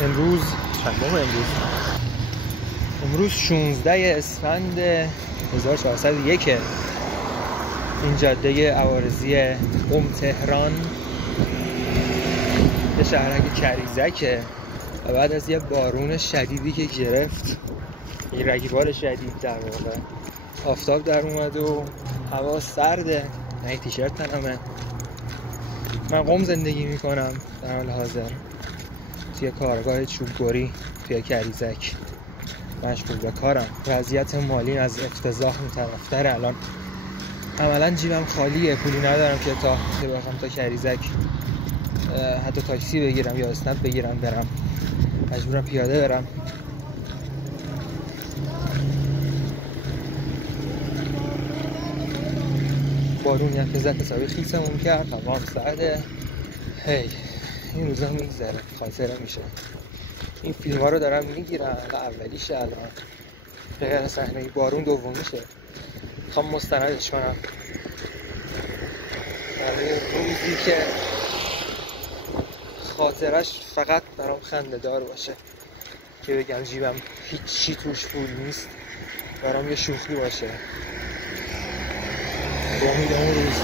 امروز امروز 16 اسفند 1401 این جاده عوارضی قم تهران یه شهرک کریزکه و بعد از یه بارون شدیدی که گرفت، یه رگبار شدید در واقع، آفتاب در اومد و هوا سرده. من یه تیشرت تنمه. من قم زندگی میکنم در حال حاضر توی کارگاه چوبگوری توی کریزک، مشغول به کارم. وضعیت مالی از افتضاح طرفتره. الان عملا جیبم خالیه، پولی ندارم که بخوام تا کریزک حتی تاکسی بگیرم یا اسنپ بگیرم برم، مجبورم پیاده برم. بارون یه خیزت حسابی خیسمون کرد، هوا هم سرده. این روزا میگذره، خاطره میشه. این فیلم ها رو دارم میگیرم و اولیشه، الان غیر صحنه بارون دومیشه. میخوام مستندش کنم برای روزی که خاطرش فقط برام خنده دار باشه، که بگم جیبم هیچی توش پول نیست، برام یه شوخی باشه. با امید اون روز